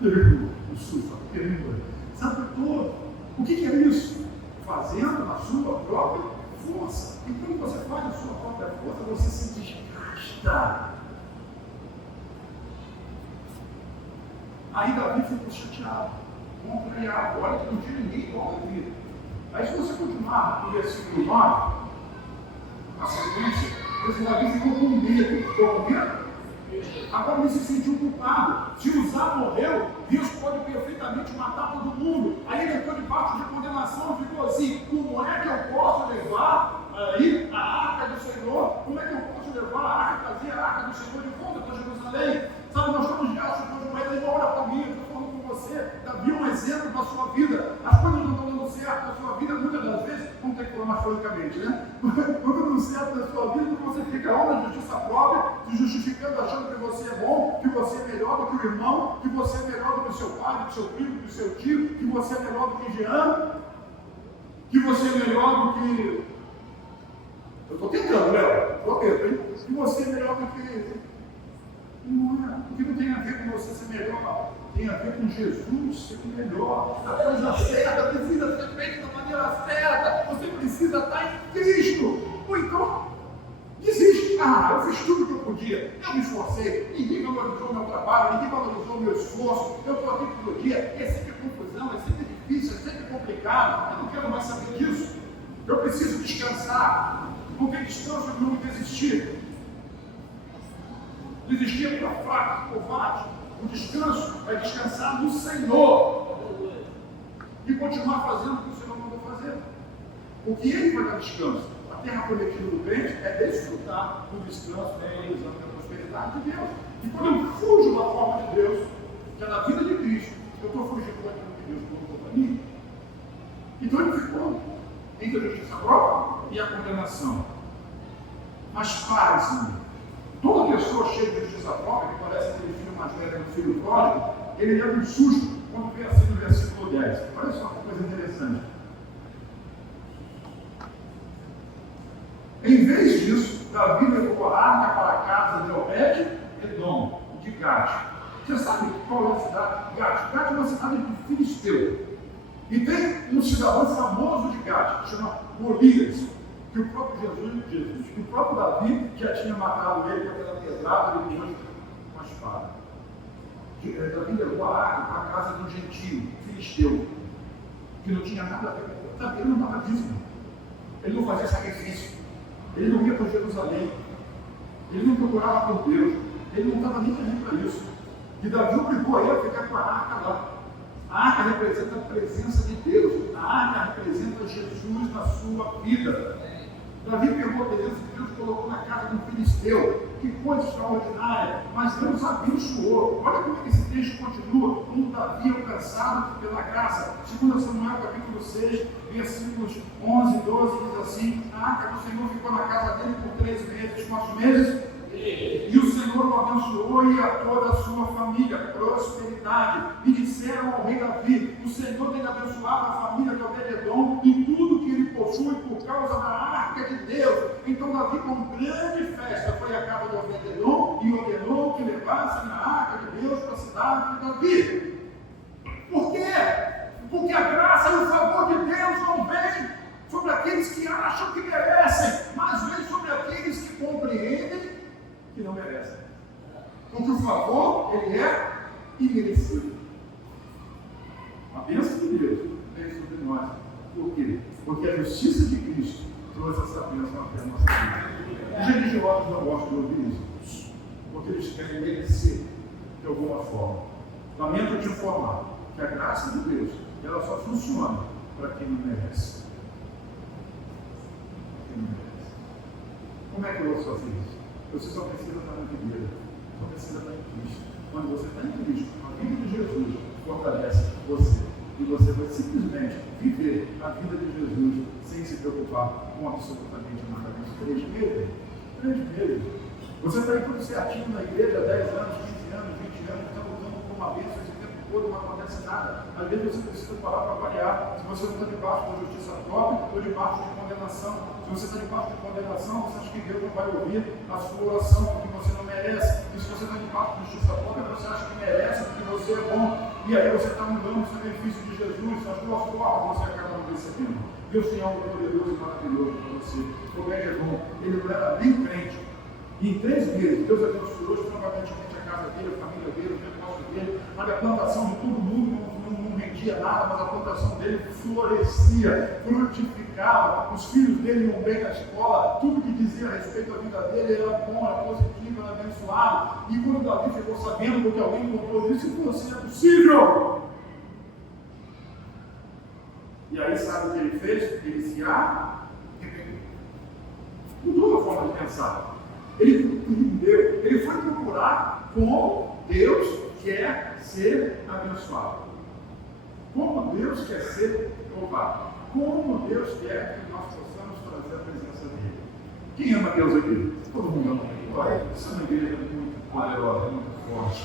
O sufa, sabe todo? O que é isso? Fazendo na sua própria força. E quando você faz a sua própria força, você se desgasta. Aí Davi ficou chateado, contrariado. Olha que não tinha ninguém igual a Davi. Aí se você continuar no versículo 9, na sequência, Davi ficou com medo. Ficou com medo? Agora ele se sentiu culpado. Se Uzá morreu, Deus pode perfeitamente matar todo mundo. Aí ele entrou debaixo de condenação e ficou assim: como é que eu posso levar aí a arca do Senhor? Como é que eu posso levar a arca, trazer a arca do Senhor de volta para Jerusalém? Sabe, nós estamos diante de uma moeda, olha para mim, eu estou falando com você. Davi é um exemplo para a sua vida. As coisas não estão dando certo na sua vida, muitas das vezes, vamos ter que falar mais francamente, né? Não está dando certo na sua vida, porque você fica lá na justiça própria, se justificando, achando que você é bom, que você é melhor do que o irmão, que você é melhor do que o seu pai, do que o seu primo, do que o seu tio, que você é melhor do que Jean, que você é melhor do que... Eu estou tentando, Léo, estou tentando, hein? Que você é melhor do que... Não é, porque não tem a ver com você ser melhor, tem a ver com Jesus ser melhor. A coisa certa precisa ser feita da maneira certa, você precisa estar em Cristo. Ou então, desiste. Eu fiz tudo o que eu podia, eu me esforcei, ninguém valorizou o meu trabalho, ninguém valorizou o meu esforço, eu estou aqui todo dia, é sempre confusão, é sempre difícil, é sempre complicado, eu não quero mais saber disso. Eu preciso descansar, não ter descanso de não desistir. Desistir é para fraco, covarde. O descanso é descansar no Senhor e continuar fazendo o que o Senhor mandou fazer. O que Ele vai dar descanso? A terra prometida do crente é desfrutar do descanso, da realização da prosperidade de Deus. E quando eu fujo da forma de Deus, que é da vida de Cristo, eu estou fugindo daquilo que Deus colocou para mim. Então ele ficou entre a justiça própria e a condenação. Mas pare-se. Toda pessoa cheia de justiça própria, que parece aquele filho mais velho do filho pródigo, ele leva um susto quando vê assim no versículo 10. Olha só que coisa interessante. Em vez disso, Davi levou a arca para a casa de Obed-Edom, de Gate. Você sabe qual é a cidade? Gate. Gate é uma cidade de filisteu. E tem um cidadão famoso de Gate, que chama Golias, que o próprio Jesus, que o próprio Davi já tinha matado ele com aquela pedrada de Deus com a espada. Davi levou a arca para a casa de um gentio, filisteu, que não tinha nada a ver com ele. Ele não dava dízimo, ele não fazia sacrifício, ele não ia para Jerusalém, ele não procurava por Deus, ele não estava nem aí para isso. E Davi obrigou ele a ficar com a arca lá. A arca representa a presença de Deus, a arca representa Jesus na sua vida. Davi pegou a presença de Deus e colocou na casa de um filisteu. Que coisa extraordinária! Mas Deus abençoou. Olha como é que esse texto continua. Um Davi alcançado pela graça. 2 Samuel capítulo 6, versículos 11 e 12, diz assim: a arca do Senhor ficou na casa dele por 3 meses. Quantos meses? E o Senhor o abençoou e a toda a sua família, prosperidade. E disseram ao rei Davi: o Senhor tem abençoado a família de Obed-edom e tudo que ele possui por causa da arca de Deus. Então Davi, com grande festa, foi à casa de Obed-edom e ordenou que levassem a arca de Deus para a cidade de Davi. Por quê? Porque a graça e o favor de Deus não vem sobre aqueles que acham que merecem, mas vem sobre aqueles que compreendem que não merecem. Porque o favor, ele é imerecido. A bênção de Deus vem sobre nós. Por quê? Porque a justiça de Cristo trouxe essa bênção até a nossa vida. Os religiosos não gostam de ouvir isso, porque eles querem merecer de alguma forma. Lamento te informar que a graça de Deus, ela só funciona para quem não merece. Quem não merece. Como é que eu vou fazer isso? Você só precisa estar na igreja, só precisa estar em Cristo. Quando você está em Cristo, a vida de Jesus fortalece você. E você vai simplesmente viver a vida de Jesus sem se preocupar com absolutamente nada. 3 meses. 3 meses. Você está aí tudo certinho na igreja há 10 anos, 15 anos, 20 anos, está lutando por uma bênção esse tempo todo, não acontece nada. Às vezes você precisa parar para avaliar se você não está debaixo da justiça própria ou debaixo de condenação. Se você está debaixo de condenação, você acha que Deus não vai ouvir a sua oração porque você não merece. E se você está debaixo de justiça própria, você acha que merece porque você é bom. E aí você está mudando o benefício de Jesus, as duas formas você acaba não recebendo. Deus tem algo poderoso e maravilhoso para você. Como é que é bom? Ele não era nem crente. E em 3 meses, Deus abençoou extravagantemente a casa dele, a família dele, o negócio dele. Mas a plantação de todo mundo não rendia nada, mas a plantação dele florescia, frutificava. Os filhos dele iam bem na escola. Tudo que dizia a respeito da vida dele era bom, era positivo, era abençoado. E quando Davi ficou sabendo do que alguém contou isso, ele falou assim: é possível. E aí sabe o que ele fez? Ele se arrependeu. Mudou a forma de pensar. Ele entendeu, ele foi procurar como Deus quer ser abençoado. Como Deus quer ser louvado. Como Deus quer que nós possamos trazer a presença dele. Quem ama Deus aqui? Todo mundo ama. Olha, essa igreja é muito poderosa, muito forte.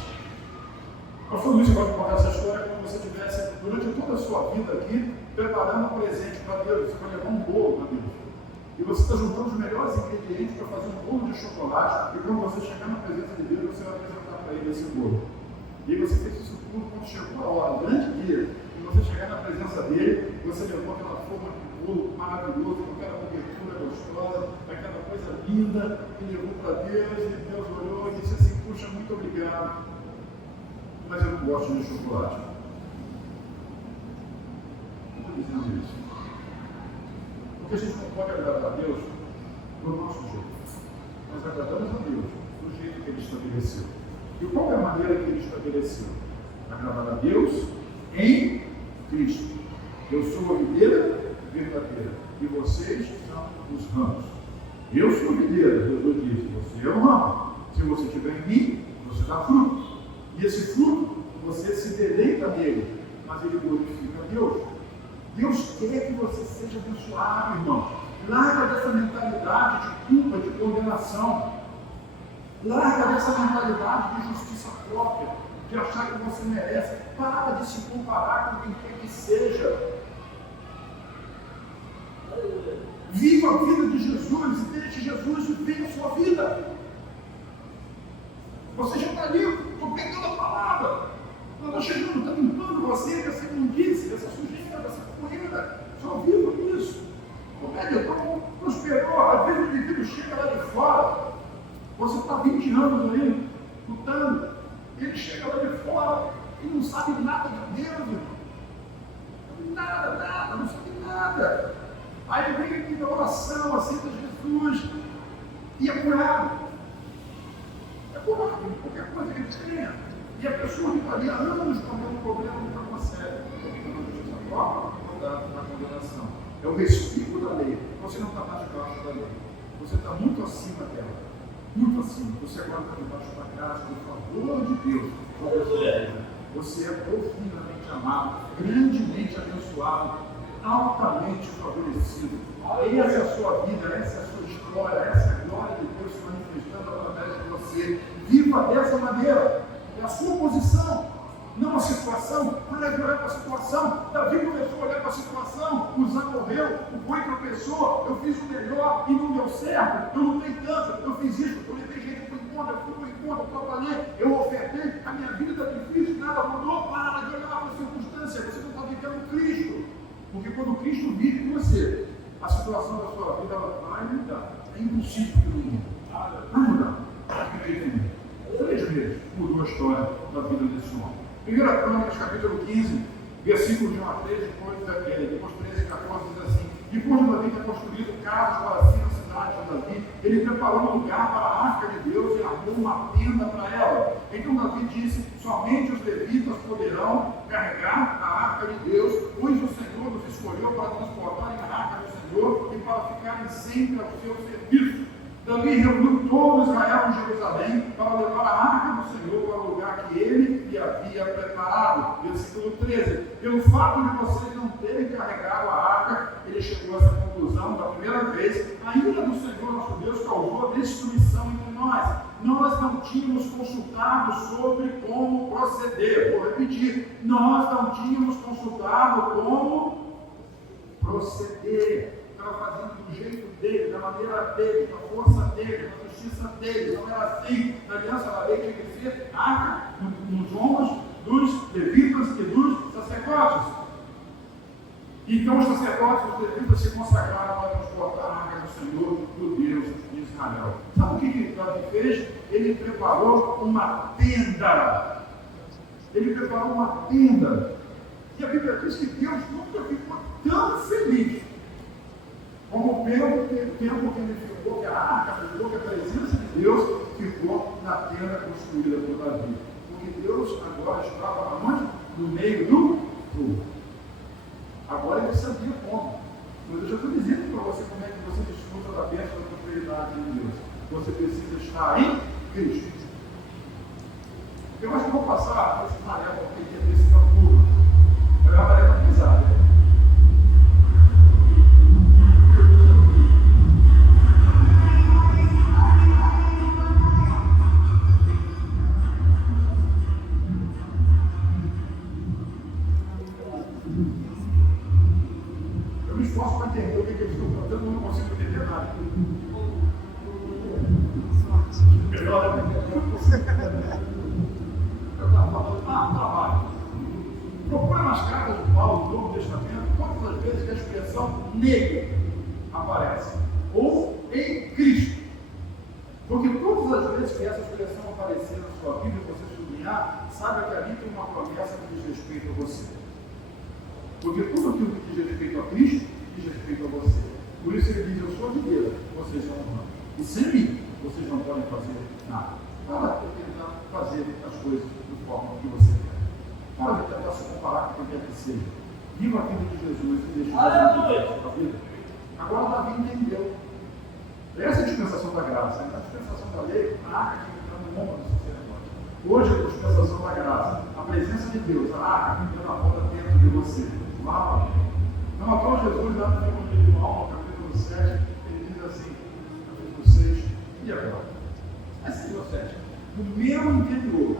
Pastor Luiz vai contar essa história como se você estivesse, durante toda a sua vida aqui, preparando um presente para Deus. Você vai levar um bolo para Deus. E você está juntando os melhores ingredientes para fazer um bolo de chocolate. E quando você chegar na presença de Deus, você vai apresentar para ele esse bolo. E aí você fez isso tudo quando chegou a hora, um grande dia. E você chegar na presença dele, você levou aquela forma de bolo maravilhoso, com aquela cobertura gostosa, aquela coisa linda, e levou para Deus, e Deus olhou e disse assim: puxa, muito obrigado, mas eu não gosto de chocolate. Não estou dizendo isso. Porque a gente não pode agradar a Deus do nosso jeito. Nós agradamos a Deus do jeito que Ele estabeleceu. E qual é a maneira que Ele estabeleceu? Agradar a Deus em Cristo. Eu sou a videira verdadeira e vocês são os ramos. Eu sou a videira, Jesus disse, você é o ramo. Se você estiver em mim, você dá fruto. E esse fruto, você se deleita nele, mas ele glorifica a Deus. Deus quer que você seja abençoado, irmão. Larga dessa mentalidade de culpa, de condenação. Larga dessa mentalidade de justiça própria, de achar que você merece. Para de se comparar com quem quer que seja. Viva a vida de Jesus e deixe Jesus viver a sua vida. Você já está ali, estou pegando a palavra. Ela está chegando, está limpando você dessa imundície, dessa sujeira, dessa poeira. Só viva isso. Como é que então prosperou? Às vezes o indivíduo chega lá de fora. Você está 20 anos ali, lutando. Ele chega lá de fora, nada de Deus, irmão. Nada, não sabe nada. Aí ele vem aqui na oração, aceita Jesus e é curado. É curado, qualquer coisa que ele tenha. E a pessoa que está ali há anos com o problema não consegue. Não justiça própria, não dá na condenação. É o respeito da lei. Você não está mais debaixo da lei. Você está muito acima dela. Muito acima. Você agora está debaixo da graça, do favor de Deus. Você é profundamente amado, grandemente abençoado, altamente favorecido. Essa é a sua vida, essa é a sua história, essa é a glória de Deus se manifestando através de você. Viva dessa maneira. É a sua posição, não a situação. Para de olhar para a situação. Davi começou a olhar para a situação. Uzá morreu, o boi tropeçou, eu fiz o melhor e não deu certo. Eu lutei tanto, eu fiz isso, eu levei gente para o encontro, eu fui para o encontro, eu trabalhei, eu ofertei, a minha vida está difícil, nada mudou. Para de olhar para a circunstância, você não está vivendo Cristo. Porque quando Cristo vive em você, a situação da sua vida vai mudar. É impossível que não mude. Vai mudar. Acredite em mim. 3 vezes mudou a história da vida desse homem. 1 Crônicas, capítulo 15, versículos de 1 a 3, depois 13 e 14, diz assim: depois de Davi ter construído casas para si na cidade de Davi, ele preparou um lugar para a arca de Deus e armou uma tenda para ela. Então Davi disse: somente os levitas poderão carregar a arca de Deus, pois o Senhor nos escolheu para transportarem a arca do Senhor e para ficarem sempre ao seu serviço. Davi reuniu todo Israel em Jerusalém para levar a arca do Senhor para o lugar que ele lhe havia preparado. Versículo 13. Pelo fato de vocês não terem carregado a arca, ele chegou a essa conclusão da primeira vez: a ira do Senhor nosso Deus causou destruição entre nós. Nós não tínhamos consultado sobre como proceder. Vou repetir: nós não tínhamos consultado como proceder. Estava fazendo do jeito dele, da maneira dele, da força dele, da justiça dele. Não era assim. Na aliança da lei tinha que ser arca nos ombros dos levitas e dos sacerdotes. Então os sacerdotes e os levitas se consagraram para transportar a arca do Senhor, do Deus de Israel. Sabe o que Davi fez? Ele preparou uma tenda. Ele preparou uma tenda. E a Bíblia diz que Deus nunca ficou tão feliz como pelo tempo que ele ficou, que a arca ficou, que a presença de Deus ficou na tenda construída por Davi. Porque Deus agora estava onde? No meio do fogo. Agora ele sabia como. Mas eu já estou dizendo para você como é que você desfruta da bênção da prosperidade de Deus. Você precisa estar em Cristo. Eu acho que vou passar esse maré porque tem esse curva. É uma maré pesada. Eu me esforço para entender o que eles estão cantando, mas não consigo entender nada. Melhor, eu estava falando, trabalho. Procura nas cartas de Paulo, do Novo Testamento, todas as vezes que a expressão nele aparece, ou em Cristo. Porque todas as vezes que essa expressão aparecer na sua Bíblia, você sublinhar, saiba que ali tem uma promessa que diz respeito a você. Porque tudo aquilo que diz respeito a Cristo, diz respeito a você. Por isso ele diz: eu sou de Deus, vocês são humanos. E sem mim, vocês não podem fazer nada. Para de tentar fazer as coisas da forma que você quer. Para de tentar se comparar com quem quer que seja. Viva a vida de Jesus e deixe Jesus na sua vida. Agora Davi entendeu. Essa é a dispensação da graça. A dispensação da lei, a arca que está no ombro do sacerdote. Hoje é a dispensação da graça. A presença de Deus, a arca que está na volta dentro de você. Uau! Então, agora Jesus, lá no livro de João, no capítulo 7, ele diz assim, capítulo 6, e agora? Esse é o 7. No meu interior,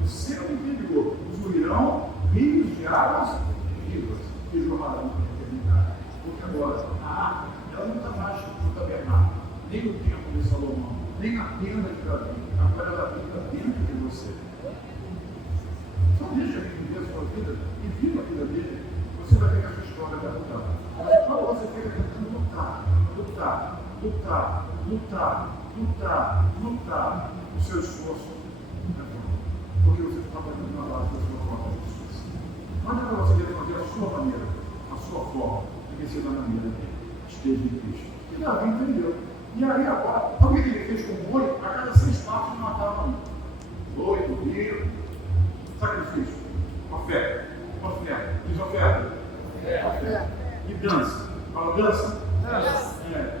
no seu interior, fluirão rios de águas vivas que jorrarão na eternidade. Porque agora, a arca, ela não está mais no tabernáculo, nem no templo de Salomão, nem na tenda de Davi. Agora ela fica dentro de você. Só deixa ele viver a sua vida e viva a vida dele. Você vai ver que a sua história vai mudar. Mas quando você fica tentando lutar, o seu esforço é bom. Porque você está fazendo na base da sua própria justiça. forma, tem que ser da maneira dele. Esteja em Cristo. E Davi entendeu. E aí agora, olha o que ele fez com o boi? A cada 6 passos ele matava um. Boi, cordeiro, sacrifício, oferta, diz oferta. E dança. Fala dança.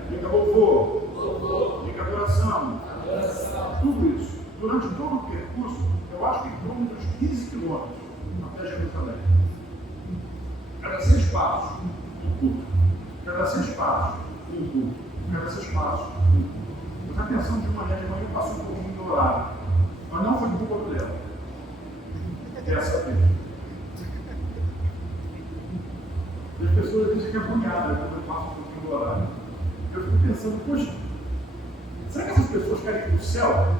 Fica louvor. Fica adoração. Tudo isso. Durante todo o percurso, eu acho que em torno dos 15 quilômetros até Jerusalém. Cada 6 passos, um culto. Cada 6 passos, um culto. Cada 6 passos, um culto. Eu estava pensando de manhã passou um pouquinho do horário. Mas não foi culpa do Léo. Dessa vez. As pessoas dizem que é punhada quando eu passo um pouquinho do horário. Eu fico pensando, poxa, será que essas pessoas querem ir para o céu?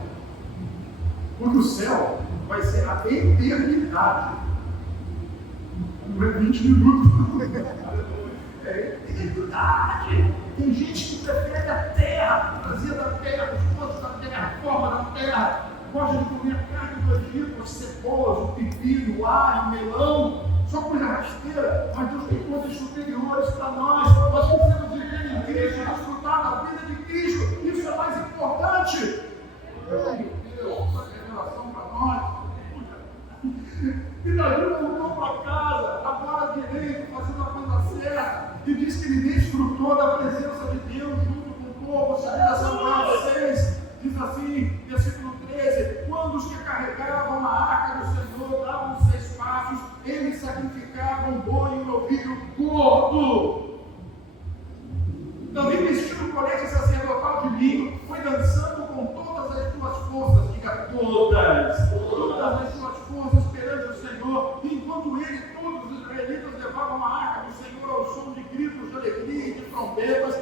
Porque o céu vai ser a eternidade. Não é 20 minutos. É eternidade. Tem gente que prefere a terra, trazer da terra, os frutos da terra, a forma da terra. Gosta de comer carne do Egito, as cebolas, o pepino, o alho, o melão, só coisa rasteira, mas Deus tem coisas superiores para nós. Nós precisamos viver em Cristo, desfrutar da vida de Cristo. Isso é mais importante. Deus, essa revelação para nós. E Davi voltou para casa, agora direito, fazendo a coisa certa, e diz que ele desfrutou da presença de Deus junto com o povo. Samuel 6 diz assim, versículo 13: quando os que carregavam a arca do Senhor davam 6 passos, eles sacrificavam um boi e um novilho gordo. Davi, vestindo o colete sacerdotal de linho, foi dançando com todas as suas forças, diga todas as suas forças perante o Senhor, enquanto ele e todos os israelitas levavam a arca do Senhor ao som de gritos de alegria e de trombetas.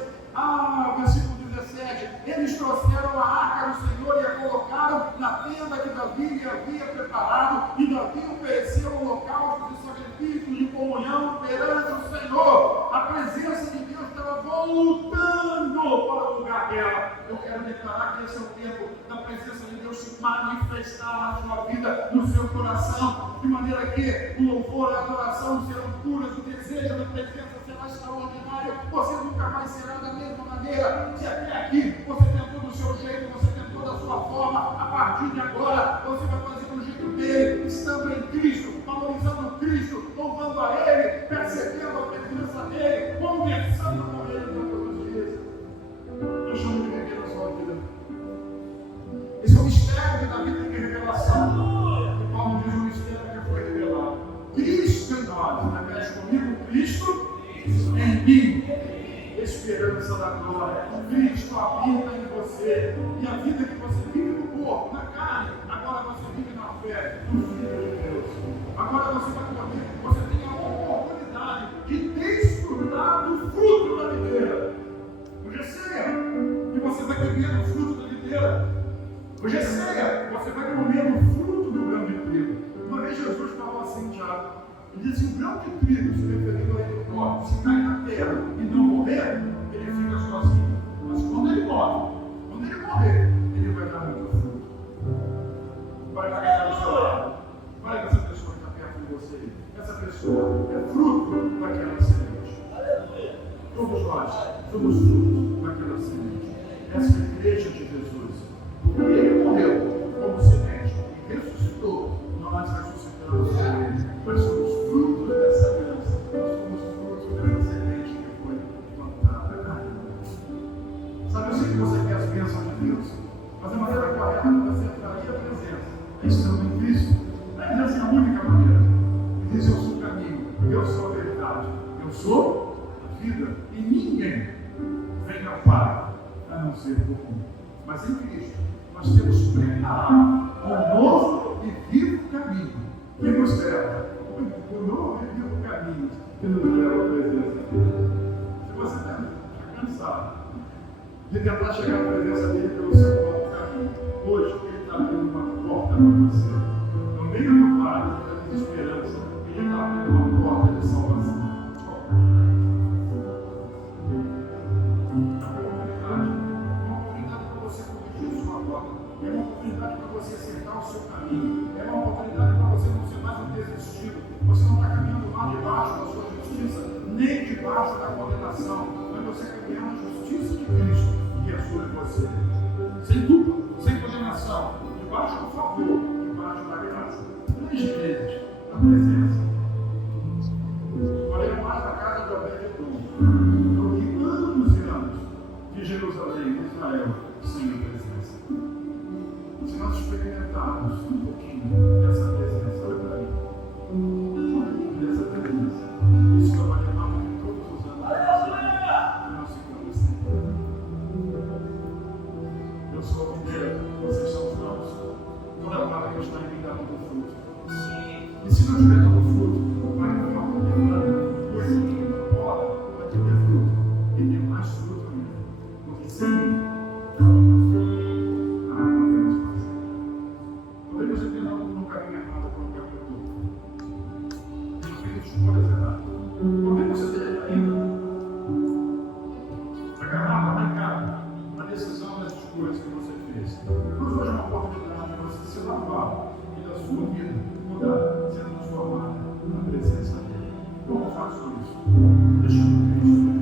Versículo 17: eles trouxeram a arca do Senhor e a colocaram na tenda que Davi lhe havia preparado, e Davi ofereceu holocaustos e sacrifícios de comunhão perante o Senhor. A presença de Deus estava voltando para o lugar dela. Eu quero declarar que esse é o tempo da presença de Deus se manifestar na sua vida, no seu coração, de maneira que o louvor e a adoração serão puras, o desejo da presença será extraordinário. Você nunca mais será da mesma maneira. Se até aqui você tentou do seu jeito, você tentou da sua forma, a partir de agora você vai fazer do jeito dele, estando em Cristo, valorizando Cristo, louvando a Ele, percebendo a presença dele, conversando com Ele todos os dias. Eu chamo de viver na sua vida. Esse é o mistério da vida de revelação. E Paulo diz o mistério que foi revelado. Cristo em nós, repete comigo: Cristo em mim, esperança da glória. Cristo habita em você, e a vida que você vive no corpo, na carne, agora você vive na fé, no Filho de Deus. Agora você vai poder, você tem a oportunidade de desfrutar do fruto da videira. Hoje é ceia, e você vai beber do fruto da videira. Hoje é ceia, você vai comer do fruto do grão de trigo. Uma vez Jesus falou assim, Tiago, ele disse: o grão de trigo, se referindo a ele próprio, se cai na terra e não morrer, ele fica sozinho. Mas quando ele morrer, ele vai dar muito fruto. Vai dar o seu lado. Olha que essa pessoa que está perto de você. Essa pessoa é fruto daquela semente. Todos nós somos frutos daquela semente. Essa é a igreja de Jesus. Ele morreu como semente e ressuscitou. Nós ressuscitamos com ele. Nós somos frutos dessa aliança. Nós somos frutos dessa semente que foi plantada. Sabe, eu sei que você quer as bênçãos de Deus, mas a maneira correta de você atrair a presença é estando em Cristo. Essa é a única maneira. Ele diz: eu sou o caminho, eu sou a verdade, eu sou a vida, e ninguém vem ao Pai a não ser por mim. Mas em Cristo nós temos preparado um novo e vivo caminho que nos leva, o novo e vivo caminho que nos leva à presença dele. Se você está cansado de tentar chegar à presença dele pelo seu próprio caminho, hoje ele está abrindo uma porta para você. No meio do vale da desesperança, ele está abrindo uma porta de salvação. Uma oportunidade para você corrigir sua rota. É uma oportunidade para você acertar o seu caminho. É uma oportunidade para você não ser mais um desistido. Você não está caminhando lá debaixo da sua justiça, nem de debaixo da condenação, mas você caminhar na justiça de Cristo que é sobre você. Sem culpa, sem condenação, debaixo do favor, debaixo da graça. 3 vezes na presença. Olha mais na casa de Obed-Edom do que anos e anos de Jerusalém, Israel, sem a presença. Se nós experimentarmos um pouquinho dessa presença, olha para mim, um pouquinho dessa presença, isso vai valer mais do que todos os anos que nós ficamos sem. Eu sou o primeiro, vocês são os novos. Toda a palavra que está em mim dá muito fruto. E se não tiver dando fruto, vai ter uma coisa que incomoda, vai ter fruto. E tem mais fruto ainda. Porque sem mim, não podemos fazer. Podemos entender no caminho errado para o caminho todo. Temos feito escolhas erradas. Podemos ser ainda agarrado, arrancado na decisão das escolhas que você fez. Mas hoje é uma oportunidade de você se lavar e da sua vida mudar, ser transformada na presença dele. Como eu faço isso? Deixando Cristo